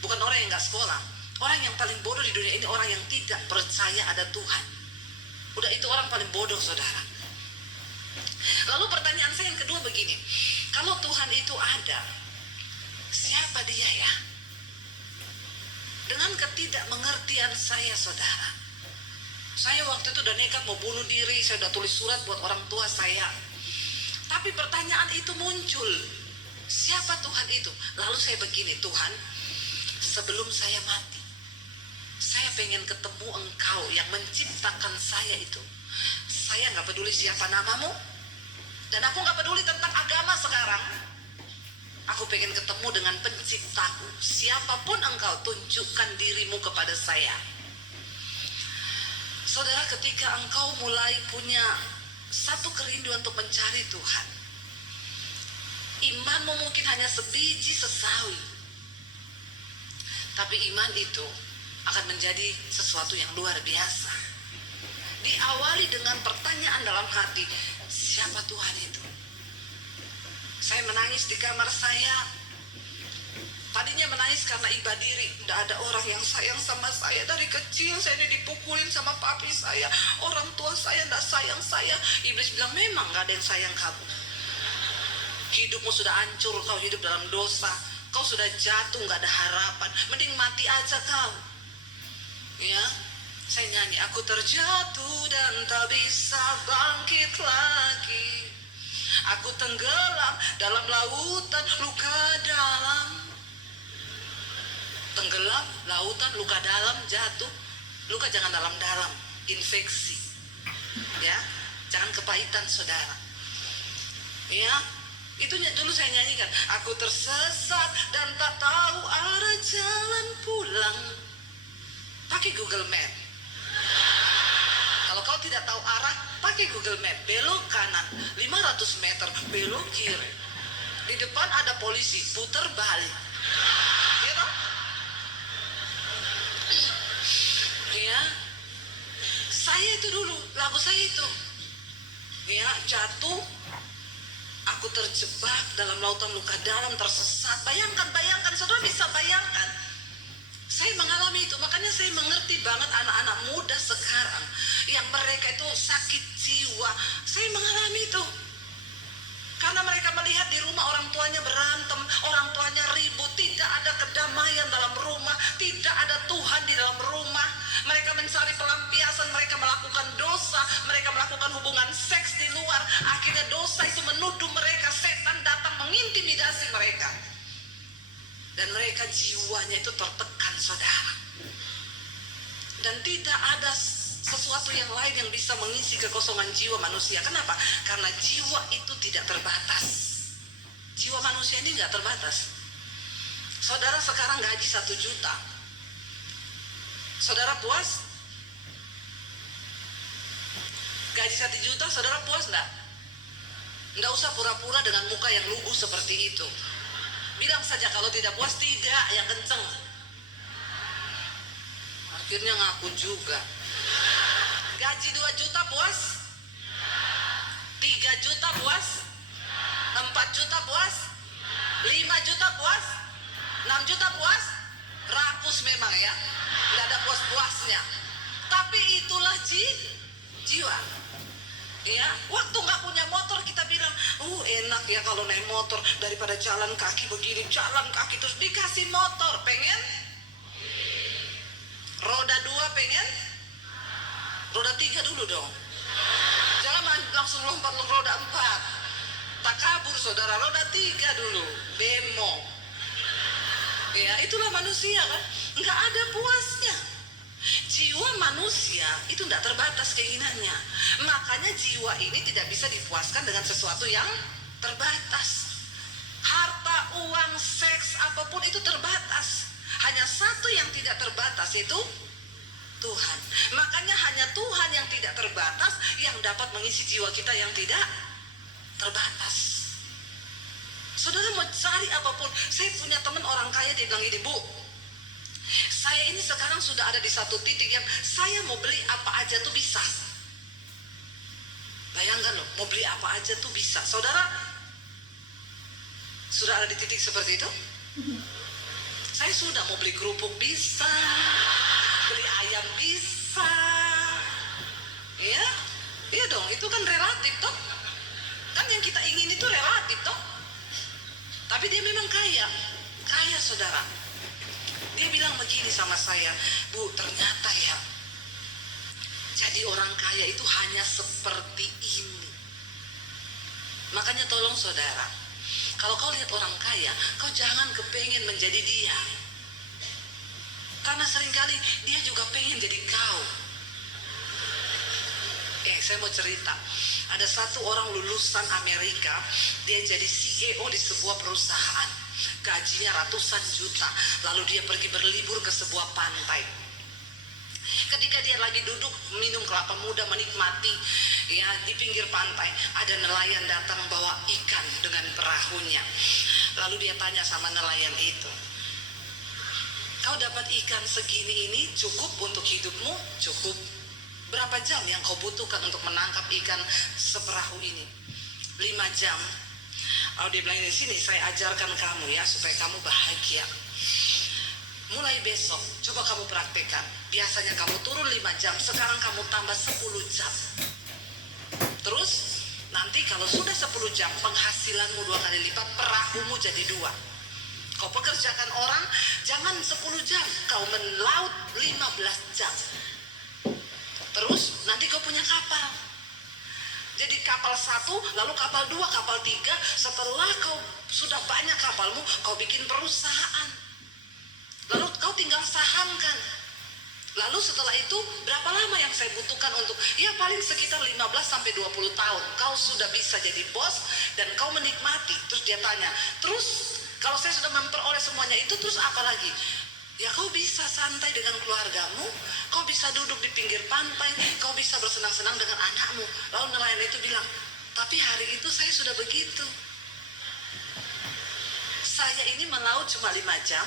bukan orang yang nggak sekolah. Orang yang paling bodoh di dunia ini orang yang tidak percaya ada Tuhan. Udah, itu orang paling bodoh, saudara. Lalu pertanyaan saya yang kedua begini, kalau Tuhan itu ada, siapa dia ya? Dengan ketidakmengertian saya, saudara, saya waktu itu udah nekat mau bunuh diri, saya udah tulis surat buat orang tua saya. Tapi pertanyaan itu muncul, siapa Tuhan itu? Lalu saya begini, Tuhan, sebelum saya mati, saya pengen ketemu Engkau yang menciptakan saya itu. Saya gak peduli siapa namamu, dan aku gak peduli tentang agama sekarang. Aku pengen ketemu dengan penciptaku. Siapapun engkau, tunjukkan dirimu kepada saya. Saudara, ketika engkau mulai punya satu kerinduan untuk mencari Tuhan, imanmu mungkin hanya sebiji sesawi, tapi iman itu akan menjadi sesuatu yang luar biasa. Diawali dengan pertanyaan dalam hati, siapa Tuhan itu? Saya menangis di kamar saya. Tadinya menangis karena iba diri, tidak ada orang yang sayang sama saya. Dari kecil saya ini dipukulin sama papi saya, orang tua saya tidak sayang saya. Iblis bilang, memang gak ada yang sayang kamu. Hidupmu sudah hancur, kau hidup dalam dosa, kau sudah jatuh, gak ada harapan, mending mati aja kau. Ya, saya nyanyi, aku terjatuh dan tak bisa bangkit lagi. Aku tenggelam dalam lautan luka dalam. Tenggelam, lautan, luka dalam, jatuh. Luka jangan dalam-dalam, infeksi. Ya, jangan kepahitan, saudara. Ya, itu dulu saya nyanyikan. Aku tersesat dan tak tahu arah jalan pulang. Pakai Google Map. Kalau kau tidak tahu arah, pakai Google Map, belok kanan 500 meter, belok kiri. Di depan ada polisi, putar balik. Gitu? Ya, saya itu dulu, lagu saya itu. Ya, jatuh, aku terjebak dalam lautan luka dalam, tersesat. Bayangkan, saudara bisa bayangkan. Saya mengalami itu, makanya saya mengerti banget anak-anak muda sekarang yang mereka itu sakit jiwa. Saya mengalami itu karena mereka melihat di rumah orang tuanya berantem, orang tuanya ribut, tidak ada kedamaian dalam rumah, tidak ada Tuhan di dalam rumah. Mereka mencari pelampiasan, mereka melakukan dosa, mereka melakukan hubungan seks di luar. Akhirnya dosa itu menuduh mereka, setan datang mengintimidasi mereka. Dan mereka jiwanya itu tertekan, saudara. Dan tidak ada sesuatu yang lain yang bisa mengisi kekosongan jiwa manusia. Kenapa? Karena jiwa itu tidak terbatas. Jiwa manusia ini nggak terbatas. Saudara sekarang gaji 1 juta. Saudara puas? Gaji 1 juta, saudara puas enggak? Enggak usah pura-pura dengan muka yang lugu seperti itu. Bilang saja kalau tidak puas, tidak, yang kenceng. Akhirnya ngaku juga. Gaji 2 juta puas? 3 juta puas? 4 juta puas? 5 juta puas? 6 juta puas? Rakus memang ya, nggak ada puas-puasnya. Tapi itulah jiwa. Ya, waktu nggak punya motor kita bilang, enak ya kalau naik motor daripada jalan kaki begini, jalan kaki terus dikasih motor, pengen? Roda 2 pengen? Roda 3 dulu dong. Jangan langsung lompat roda 4. Tak kabur saudara, roda 3 dulu, bemo. Ya, itulah manusia kan, nggak ada puasnya. Jiwa manusia itu tidak terbatas keinginannya. Makanya jiwa ini tidak bisa dipuaskan dengan sesuatu yang terbatas. Harta, uang, seks, apapun itu terbatas. Hanya satu yang tidak terbatas, itu Tuhan. Makanya hanya Tuhan yang tidak terbatas yang dapat mengisi jiwa kita yang tidak terbatas. Saudara mau cari apapun. Saya punya teman orang kaya, dia bilang gini, Bu, saya ini sekarang sudah ada di satu titik yang saya mau beli apa aja tuh bisa. Bayangkan loh, mau beli apa aja tuh bisa. Saudara sudah ada di titik seperti itu? Saya sudah mau beli kerupuk bisa, beli ayam bisa. Ya, iya dong, itu kan relatif toh. Kan yang kita ingin itu relatif toh. Tapi dia memang kaya saudara. Dia bilang begini sama saya, Bu, ternyata ya, jadi orang kaya itu hanya seperti ini. Makanya tolong saudara, kalau kau lihat orang kaya, kau jangan kepengen menjadi dia. Karena seringkali dia juga pengen jadi kau. Saya mau cerita. Ada satu orang lulusan Amerika, dia jadi CEO di sebuah perusahaan. Gajinya ratusan juta. Lalu dia pergi berlibur ke sebuah pantai. Ketika dia lagi duduk minum kelapa muda, menikmati ya di pinggir pantai, ada nelayan datang bawa ikan dengan perahunya. Lalu dia tanya sama nelayan itu, kau dapat ikan segini ini cukup untuk hidupmu? Cukup. Berapa jam yang kau butuhkan untuk menangkap ikan seperahu ini? 5 jam. Lalu dia bilang, sini saya ajarkan kamu ya supaya kamu bahagia. Mulai besok coba kamu praktekkan. Biasanya kamu turun 5 jam, sekarang kamu tambah 10 jam. Terus nanti kalau sudah 10 jam, penghasilanmu 2 kali lipat, perahumu jadi 2. Kau pekerjakan orang, jangan 10 jam, kau melaut 15 jam. Terus nanti kau punya kapal. Jadi kapal 1, lalu kapal 2, kapal 3. Setelah kau sudah banyak kapalmu, kau bikin perusahaan. Lalu kau tinggal sahamkan. Lalu setelah itu berapa lama yang saya butuhkan untuk, ya paling sekitar 15-20 tahun. Kau sudah bisa jadi bos dan kau menikmati. Terus dia tanya, terus kalau saya sudah memperoleh semuanya itu, terus apa lagi? Ya kau bisa santai dengan keluargamu, kau bisa duduk di pinggir pantai, kau bisa bersenang-senang dengan anakmu. Lalu nelayan itu bilang, tapi hari itu saya sudah begitu. Saya ini melaut cuma 5 jam.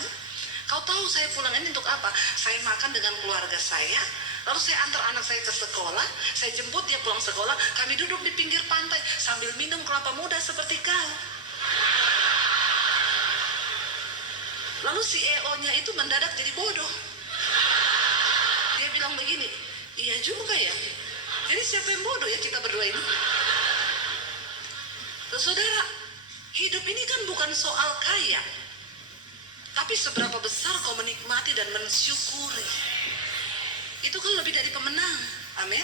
Kau tahu saya pulang ini untuk apa? Saya makan dengan keluarga saya, lalu saya antar anak saya ke sekolah, saya jemput dia pulang sekolah, kami duduk di pinggir pantai sambil minum kelapa muda seperti kau. Lalu CEO-nya itu mendadak jadi bodoh. Dia bilang begini, iya juga ya. Jadi siapa yang bodoh ya kita berdua ini? Saudara, hidup ini kan bukan soal kaya, tapi seberapa besar kau menikmati dan mensyukuri. Itu kan lebih dari pemenang. Amin.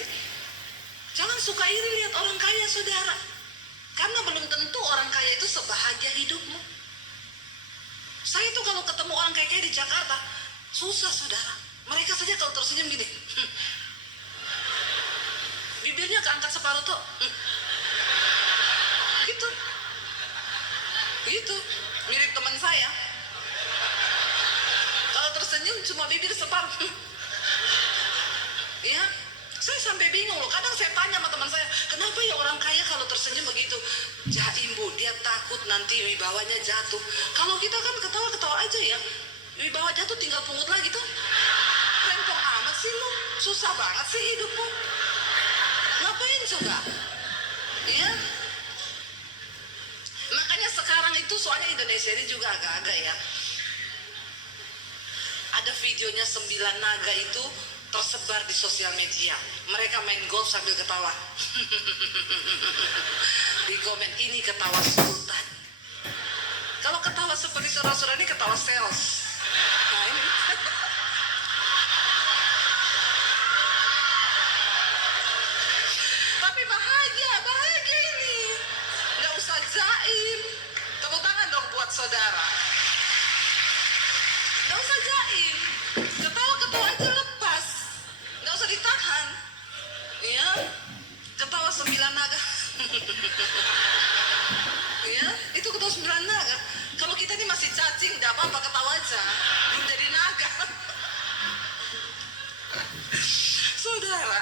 Jangan suka iri lihat orang kaya saudara. Karena belum tentu orang kaya itu sebahagia hidupmu. Saya tuh kalau ketemu orang kaya di Jakarta, susah saudara. Mereka saja kalau tersenyum gini. bibirnya keangkat separuh tuh. Gitu. Gitu. Mirip teman saya. Kalau tersenyum cuma bibir separuh. Ya, saya sampai bingung loh. Kadang saya tanya sama teman saya, kenapa ya orang kaya kalau tersenyum begitu? Jaim Bu, dia takut nanti wibawanya jatuh. Kalau kita kan ketawa-ketawa aja ya. Wibawa jatuh tinggal pungut lagi tuh. Rempong amat sih lu. Susah banget sih hidupmu. Ngapain coba? Ya. Makanya sekarang itu soalnya Indonesia ini juga agak-agak ya. Ada videonya 9 naga itu tersebar di sosial media. Mereka main golf sambil ketawa. Di komen, ini ketawa sultan. Kalau ketawa seperti saudara-saudara ini ketawa sales. Nah ini. Tapi bahagia ini. Nggak usah jaim. Tepuk tangan dong buat saudara. Nggak usah jaim. Ketawa-ketawa aja lepas. Nggak usah ditahan. Ya, ketawa 9 naga. Ya, itu ketawa 9 naga. Kalau kita ini masih cacing, nggak apa-apa, ketawa aja. Belum jadi naga. Saudara,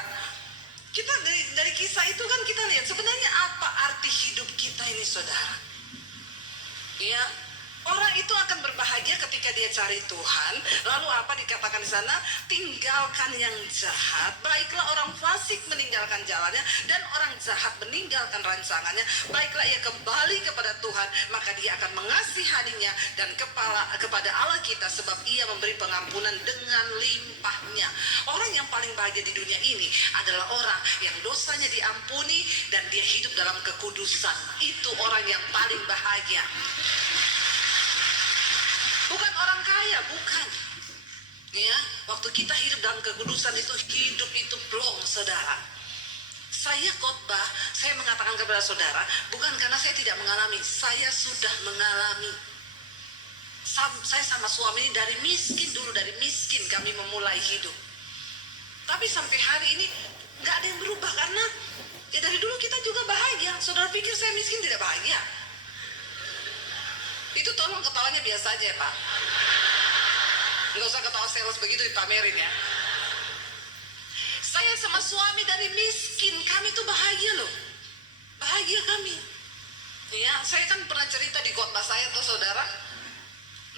kita dari kisah itu kan kita lihat sebenarnya apa arti hidup kita ini, saudara. Ya, orang itu akan berbahagia ketika dia cari Tuhan. Lalu apa dikatakan di sana? Tinggalkan yang jahat. Baiklah orang fasik meninggalkan jalannya, dan orang jahat meninggalkan rancangannya. Baiklah ia kembali kepada Tuhan, maka dia akan mengasihaninya dan kepada Allah kita, sebab ia memberi pengampunan dengan limpahnya. Orang yang paling bahagia di dunia ini adalah orang yang dosanya diampuni dan dia hidup dalam kekudusan. Itu orang yang paling bahagia. Bukan orang kaya, bukan. Ya, waktu kita hidup dalam kekudusan itu, hidup itu plong, saudara. Saya khotbah, saya mengatakan kepada saudara, bukan karena saya tidak mengalami, saya sudah mengalami. Saya sama suami ini dari miskin kami memulai hidup. Tapi sampai hari ini nggak ada yang berubah, karena ya dari dulu kita juga bahagia. Saudara pikir saya miskin tidak bahagia? Itu tolong ketawanya biasa aja ya Pak. Nggak usah ketawa sales begitu dipamerin ya. Saya sama suami dari miskin, kami tuh bahagia loh. Bahagia kami. Ya, saya kan pernah cerita di khotbah saya tuh saudara.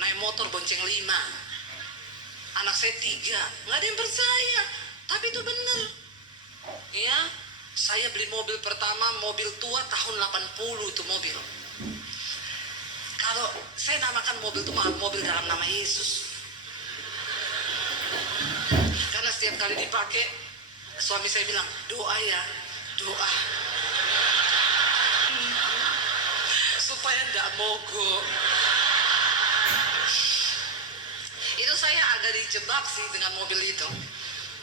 Naik motor bonceng 5. Anak saya 3. Nggak ada yang percaya. Tapi itu bener. Ya, saya beli mobil pertama, mobil tua tahun 80 itu mobil. Kalau saya namakan mobil itu mobil dalam nama Yesus. Karena setiap kali dipakai, suami saya bilang, doa ya, doa. Supaya nggak mogok. Itu saya agak dijebak sih dengan mobil itu.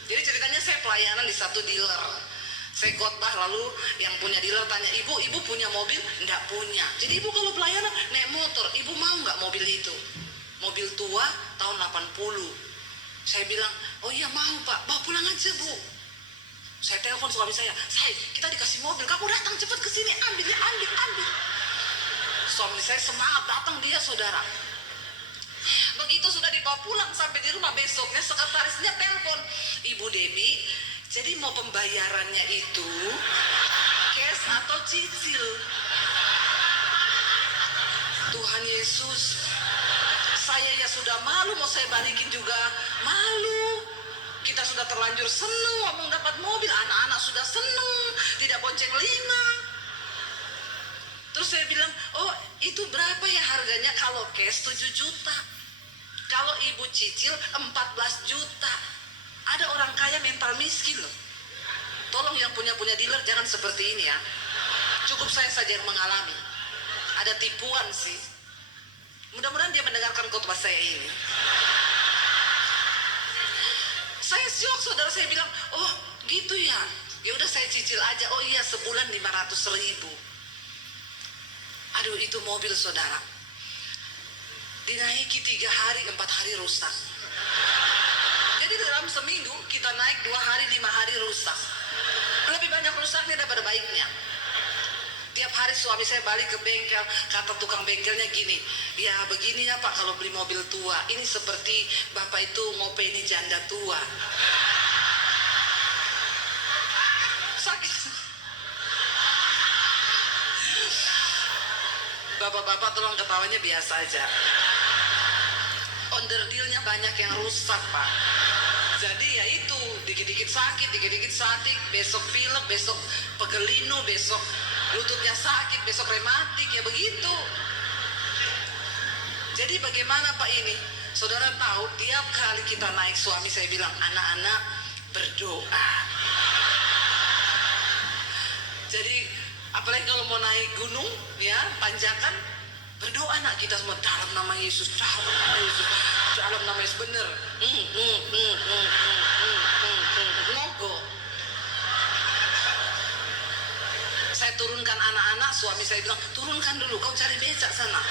Jadi ceritanya saya pelayanan di satu dealer. Saya khotbah, lalu yang punya dealer tanya, ibu punya mobil? Nggak punya. Jadi ibu kalau pelayanan naik motor, ibu mau nggak mobil itu? Mobil tua tahun 80. Saya bilang, oh iya mau Pak, bawa pulang aja Bu. Saya telepon suami saya, kita dikasih mobil, kamu datang cepat ke sini, ambil. Suami saya semangat datang dia, saudara. Begitu sudah dibawa pulang sampai di rumah, besoknya sekretarisnya telepon, Ibu Debbie, jadi mau pembayarannya itu cash atau cicil? Tuhan Yesus, saya ya sudah malu, mau saya balikin juga malu. Kita sudah terlanjur seneng ngomong dapat mobil, anak-anak sudah seneng, tidak bonceng 5. Terus saya bilang, oh itu berapa ya harganya? Kalau cash 7 juta, kalau ibu cicil 14 juta. Ada orang kaya mental miskin loh. Tolong yang punya dealer jangan seperti ini ya. Cukup saya saja yang mengalami. Ada tipuan sih. Mudah-mudahan dia mendengarkan khotbah saya ini. Saya syok, saudara. Saya bilang, oh gitu ya. Ya udah saya cicil aja. Oh iya, sebulan 500.000. Aduh, itu mobil saudara. Dinaiki 3 hari, 4 hari rusak. Jadi dalam seminggu kita naik 2 hari, 5 hari rusak. Lebih banyak rusak Tiap hari suami saya balik ke bengkel, kata tukang bengkelnya gini, ya begini ya Pak kalau beli mobil tua, ini seperti Bapak itu ngopeni janda tua. Sakit. Bapak-bapak tolong ketawanya biasa aja. Onderdilnya banyak yang rusak Pak. Jadi ya itu, dikit-dikit sakit, besok pilek, besok pegelinu, besok lututnya sakit, besok rematik, ya begitu. Jadi bagaimana Pak ini? Saudara tahu, tiap kali kita naik suami saya bilang, anak-anak berdoa. Jadi apalagi kalau mau naik gunung, ya panjakan, berdoa nak kita semua dalam nama Yesus, dalam nama Yesus, dalam nama Yesus, bener. Mogok. Saya turunkan anak-anak, suami saya bilang, turunkan dulu, kau cari becak sana.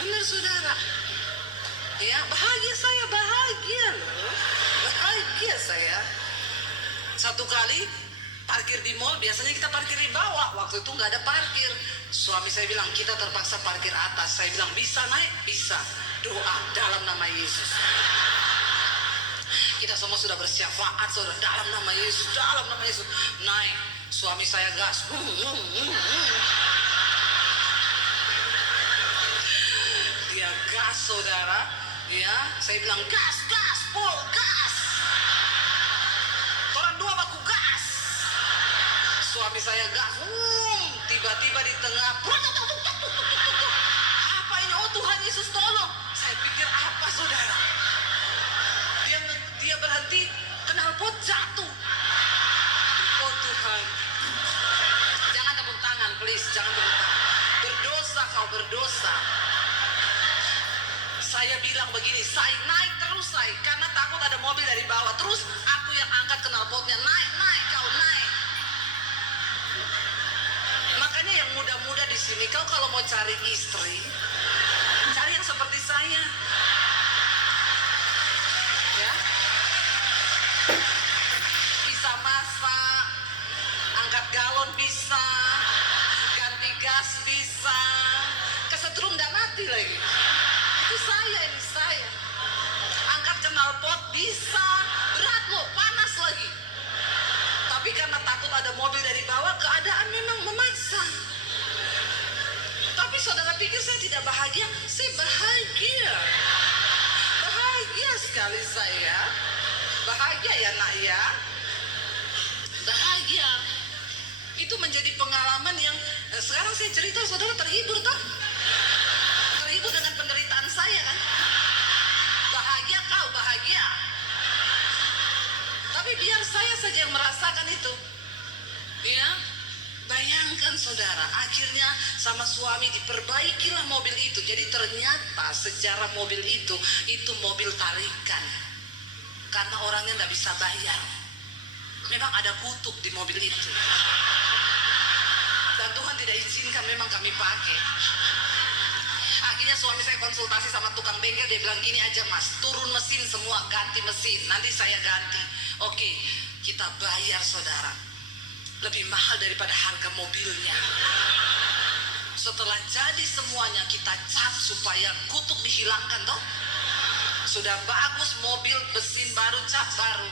Bener saudara. Ya, bahagia saya, bahagia loh. Bahagia saya. Satu kali parkir di mall, biasanya kita parkir di bawah. Waktu itu nggak ada parkir. Suami saya bilang, kita terpaksa parkir atas. Saya bilang, bisa naik? Bisa. Doa dalam nama Yesus. Kita semua sudah bersyafaat, saudara, dalam nama Yesus, dalam nama Yesus. Naik. Suami saya gas. Dia gas, saudara. Ya, saya bilang, gas, Pol, gas. Orang dua baku gas. Suami saya gas. Tiba-tiba di tengah. Apa ini? Oh Tuhan Yesus tolong. Saya pikir apa saudara? Dia berhenti, knalpot jatuh. Oh Tuhan. Jangan tepuk tangan, please. Jangan tepuk tangan. Berdosa kau, berdosa. Saya bilang begini, saya naik terus saya, karena takut ada mobil dari bawah. Terus aku yang angkat knalpotnya, naik kau naik. Makanya yang muda-muda di sini, kau kalau mau cari istri, cari yang seperti saya. Ya. Bisa masak, angkat galon bisa, ganti gas bisa, kesetrum dan mati lagi. Itu saya, ini saya. Angkat knalpot bisa, berat loh, panas lagi. Tapi karena takut ada mobil dari bawah, keadaan memang memaksa. Tapi saudara pikir saya tidak bahagia? Saya bahagia. Bahagia sekali saya. Bahagia ya nak ya. Bahagia. Itu menjadi pengalaman yang sekarang saya cerita, saudara terhibur toh? Terhibur dengan penderitaan saya kan? Bahagia kau, bahagia. Tapi biar saya saja yang merasakan itu. Ya, bayangkan saudara, akhirnya sama suami diperbaikilah mobil itu. Jadi ternyata sejarah mobil itu mobil tarikan. Karena orangnya nggak bisa bayar. Memang ada kutuk di mobil itu. Dan Tuhan tidak izinkan memang kami pakai. Akhirnya suami saya konsultasi sama tukang bengkel, dia bilang gini aja mas, turun mesin semua, ganti mesin, nanti saya ganti. Oke, kita bayar saudara, lebih mahal daripada harga mobilnya. Setelah jadi semuanya, kita cat supaya kutuk dihilangkan toh. Sudah bagus mobil, mesin baru, cat baru.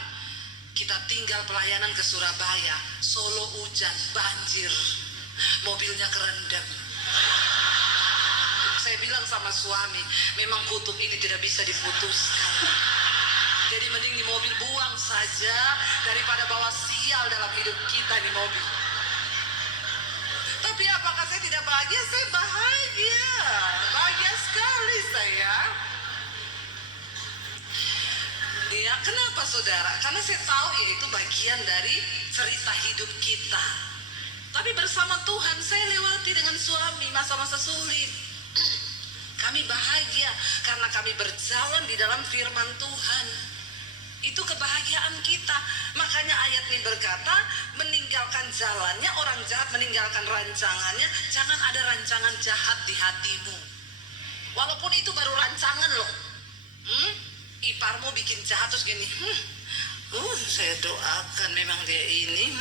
Kita tinggal pelayanan ke Surabaya, Solo hujan, banjir, mobilnya kerendam. Saya bilang sama suami, memang kutuk ini tidak bisa diputuskan. Jadi mending di mobil buang saja daripada bawa sial dalam hidup kita di mobil. Tapi apakah saya tidak bahagia? Saya bahagia. Bahagia sekali saya. Ya, kenapa saudara? Karena saya tahu ya itu bagian dari cerita hidup kita. Tapi bersama Tuhan saya lewati dengan suami masa-masa sulit. Kami bahagia karena kami berjalan di dalam firman Tuhan. Itu kebahagiaan kita. Makanya ayat ini berkata, meninggalkan jalannya orang jahat, meninggalkan rancangannya. Jangan ada rancangan jahat di hatimu. Walaupun itu baru rancangan loh. Iparmu bikin jahat terus gini. Saya doakan memang dia ini.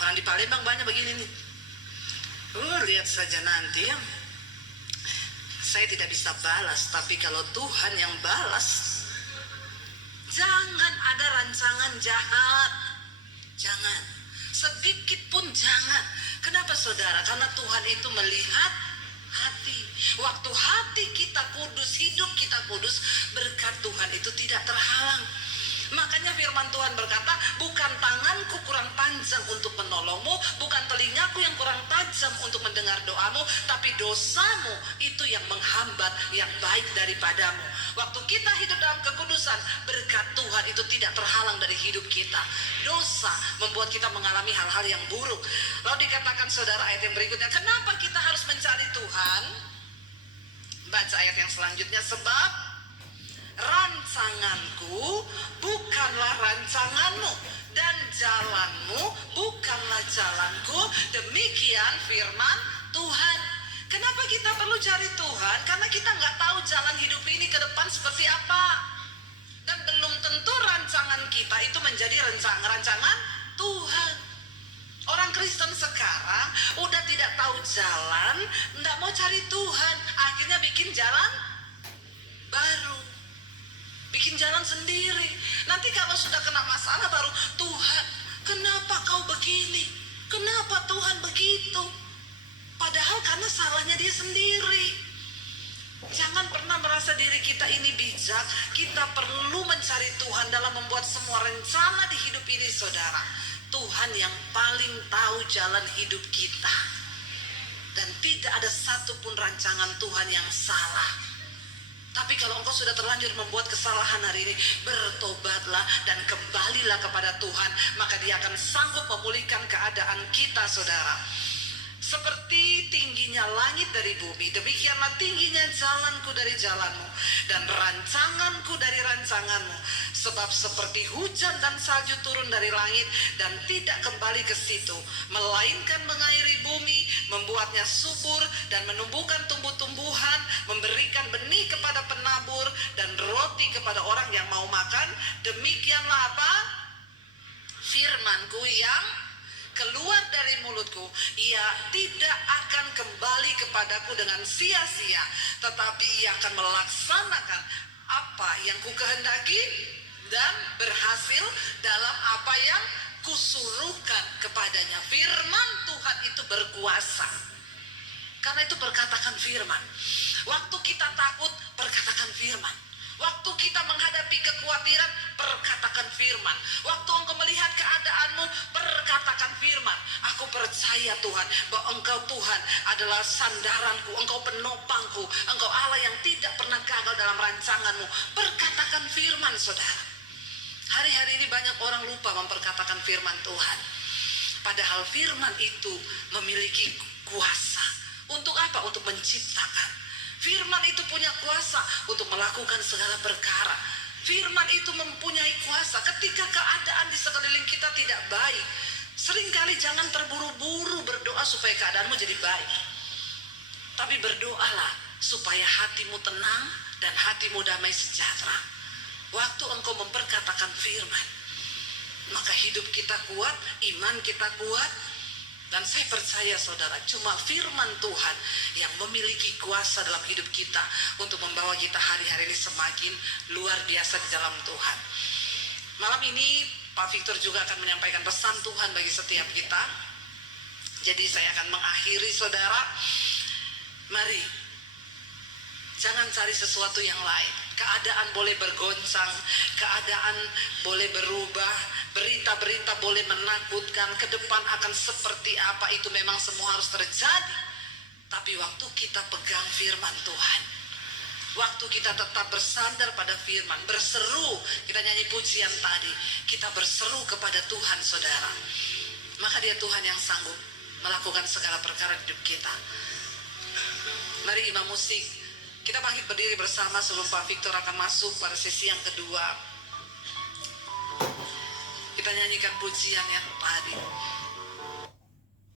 Orang di Palembang banyak begini nih. Lihat saja nanti ya. Saya tidak bisa balas, tapi kalau Tuhan yang balas, jangan ada rancangan jahat. Jangan. Sedikit pun jangan. Kenapa saudara? Karena Tuhan itu melihat hati. Waktu hati kita kudus, hidup kita kudus, berkat Tuhan itu tidak terhalang. Makanya firman Tuhan berkata, bukan tanganku kurang panjang untuk menolongmu, bukan telingaku yang kurang tajam untuk mendengar doamu, tapi dosamu itu yang menghambat yang baik daripadamu. Waktu kita hidup dalam kekudusan, berkat Tuhan itu tidak terhalang dari hidup kita. Dosa membuat kita mengalami hal-hal yang buruk. Lalu dikatakan saudara ayat yang berikutnya, kenapa kita harus mencari Tuhan? Baca ayat yang selanjutnya, sebab rancanganku bukanlah rancanganmu, dan jalanmu bukanlah jalanku. Demikian firman Tuhan. Kenapa kita perlu cari Tuhan? Karena kita nggak tahu jalan hidup ini ke depan seperti apa. Dan belum tentu rancangan kita itu menjadi rancangan Tuhan. Orang Kristen sekarang udah tidak tahu jalan, nggak mau cari Tuhan, akhirnya bikin jalan baru, bikin jalan sendiri. Nanti kalau sudah kena masalah baru, Tuhan, kenapa kau begini? Kenapa Tuhan begitu? Padahal karena salahnya dia sendiri. Jangan pernah merasa diri kita ini bijak. Kita perlu mencari Tuhan dalam membuat semua rencana di hidup ini, saudara. Tuhan yang paling tahu jalan hidup kita. Dan tidak ada satupun rancangan Tuhan yang salah. Tapi kalau engkau sudah terlanjur membuat kesalahan hari ini, bertobatlah dan kembalilah kepada Tuhan, maka Dia akan sanggup memulihkan keadaan kita, saudara. Seperti tingginya langit dari bumi, demikianlah tingginya jalanku dari jalanmu, dan rancanganku dari rancanganmu. Sebab seperti hujan dan salju turun dari langit dan tidak kembali ke situ, melainkan mengairi bumi, membuatnya subur dan menumbuhkan tumbuh-tumbuhan, memberikan benih kepada penabur dan roti kepada orang yang mau makan, demikianlah apa? Firmanku yang keluar dari mulutku, ia tidak akan kembali kepadaku dengan sia-sia, tetapi ia akan melaksanakan apa yang kukehendaki dan berhasil dalam apa yang kusuruhkan kepadanya. Firman Tuhan itu berkuasa. Karena itu perkatakan firman. Waktu kita takut, perkatakan firman. Waktu kita menghadapi kekhawatiran, perkatakan firman. Waktu engkau melihat keadaanmu, perkatakan firman. Aku percaya Tuhan, bahwa Engkau Tuhan adalah sandaranku, Engkau penopangku, Engkau Allah yang tidak pernah gagal dalam rancanganmu. Perkatakan firman, saudara. Hari-hari ini banyak orang lupa memperkatakan firman Tuhan. Padahal firman itu memiliki kuasa. Untuk apa? Untuk menciptakan. Firman itu punya kuasa untuk melakukan segala perkara. Firman itu mempunyai kuasa ketika keadaan di sekeliling kita tidak baik. Seringkali jangan terburu-buru berdoa supaya keadaanmu jadi baik. Tapi berdoalah supaya hatimu tenang dan hatimu damai sejahtera. Waktu engkau memperkatakan firman, maka hidup kita kuat, iman kita kuat. Dan saya percaya saudara, cuma firman Tuhan yang memiliki kuasa dalam hidup kita untuk membawa kita hari-hari ini semakin luar biasa di dalam Tuhan. Malam ini Pak Victor juga akan menyampaikan pesan Tuhan bagi setiap kita. Jadi saya akan mengakhiri, saudara. Mari, jangan cari sesuatu yang lain. Keadaan boleh bergoncang, keadaan boleh berubah, berita-berita boleh menakutkan, ke depan akan seperti apa, itu memang semua harus terjadi. Tapi waktu kita pegang firman Tuhan, waktu kita tetap bersandar pada firman, berseru, kita nyanyi pujian tadi, kita berseru kepada Tuhan, saudara, maka Dia Tuhan yang sanggup melakukan segala perkara di hidup kita. Mari imam musik, kita bangkit berdiri bersama sebelum Pak Victor akan masuk pada sesi yang kedua. Kita nyanyikan pujian yang tadi.